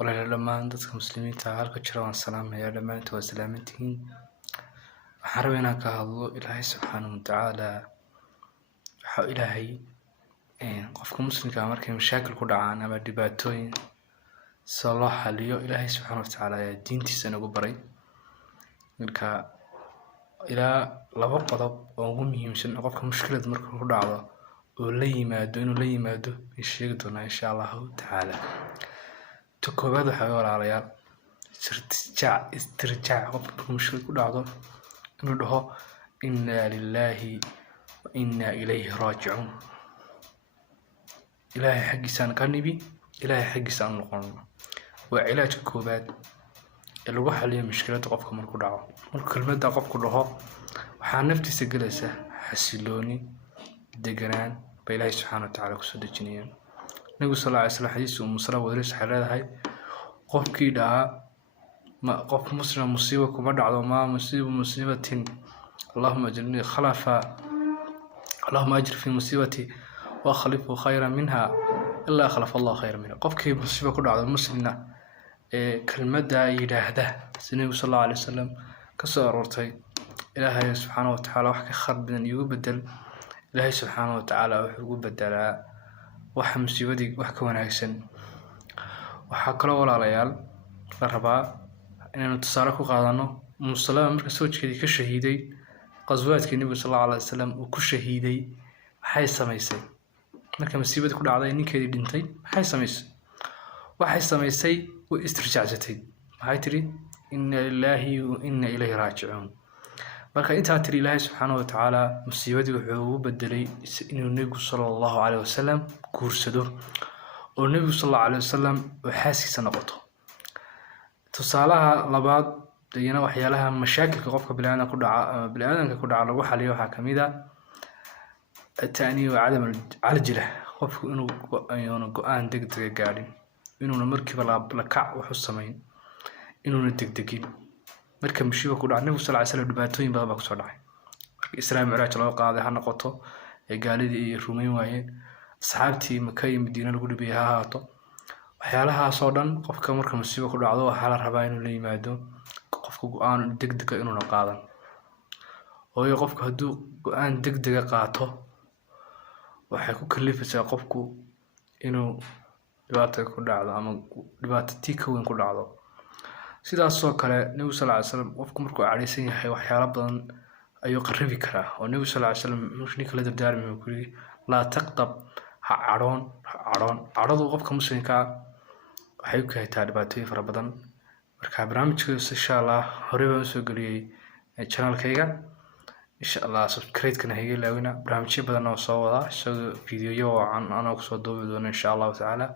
ولا لما dadka muslimiinta halka jira waan salaamaya dhamaantood salaamantiin waxaan rabaa inaan ka hadlo Ilaahay subhanahu wa ta'ala waxa Ilaahay qofka muslimka markay mashaakil ku dhacaan ama dhibaatooyin soo xaliyo Ilaahay subhanahu wa ta'ala diintiisa nagu baray marka ilaa laba qodob oo ugu muhiimsan qofka mushkilad markuu ku dhacdo oo la yimaado inuu la yimaado sheegi doona insha Allah ta'ala تكوباد وحاجة ولا عليها استرجاع قبل مشكلة كل هذا إنه إنا لله وإنا إليه راجعون إلهي حق سان كنبي إلهي حق سان القرن وعلاج الكوباد اللي وحى لي مشكلة قف كمر كل هذا كلمة قف كلها وحنفتي سجلسة حسيلوني دجران بإلهي سبحانه وتعالى كسر الجنين نبي صلى الله عليه وسلم حديث ومصلى ودرس حلال هاي قف كيدا ما قف مسلم مصيبة كبر على ما مصيبة اللهم أجرني خلفا اللهم أجر في مصيبتي وأخلفه خيرا منها إلا خلف الله خيرا منها قف كي مصيبة كبر على المسلمين كلمة يراهده النبي صلى الله عليه وسلم كسر ورتي إلهي سبحانه وتعالى وحكي خرب من يبدل إلهي سبحانه وتعالى وحكي بدل waxa musiibadii wax ka wanaagsan waxa kala walaalayaal la rabaa inaan tusaale ku qaadano muslima marka soo jeediyay ka shahiiday qaswaadkii nabiga sallallahu alayhi wasallam uu ku shahiiday waxay sameysay marka musiibada ku dhacday ninkeedii dhintay waxay sameysay oo istirjaacsatay waxay tiri inna lillahi wa inna ilayhi raaji'un marka inta tiri Ilaahay subhanahu wa ta'ala musiibadii wuxuu u bedelay inuu nabiga sallallahu alayhi wasallam kuursado oo nabiga sallallahu alayhi wasallam xaasiisa noqoto tusaalaha labaad deena waxyaalaha mashaakilka qofka bilaadanka ku dhaca lagu xaliyo waxa kamida taani wa cadam alajlah qofku inuu go'aan degdeg gaadhin inuu markiiba la kac wuxuu sameeyay inuu degdegin marka mushiba ku dhacay nabiga sallallahu alayhi wasallam dhibaatooyin badan baa ku soo dhacay marka Islaam miraaj loo qaaday ha noqoto ee gaalidii ay rumayn waayeen asxaabtii Makka iyo Madiina lagu dhibiyay ha haato waxyaalahaas oo dhan qofka marka musiibo ku dhacdo waxa la rabaa inuu la yimaado qofka go'aan degdeg ah inuu qaadan oo qofka haduu go'aan degdeg ah qaato waxay ku kalifaysaa qofku inuu dhibaato ku dhacdo ama dhibaato tii ka weyn ku dhacdo sidaas oo kale nabiga sallallahu alayhi wasallam qofku markuu caareysan yahay waxyaalo badan ayuu qaribi karaa oo nabiga sallallahu alayhi wasallam mushrik la dardaarmay uu kuri la taqtab ha caroon qofka muslimka waxay ku haytaa dhibaatooyin fara badan marka barnaamijka insha Allah hore baan soo galiyay channel-kayga insha Allah subscribe kana hayga laawina barnaamijyo badan oo soo wada video aan ku soo duubi doono insha Allah ta'ala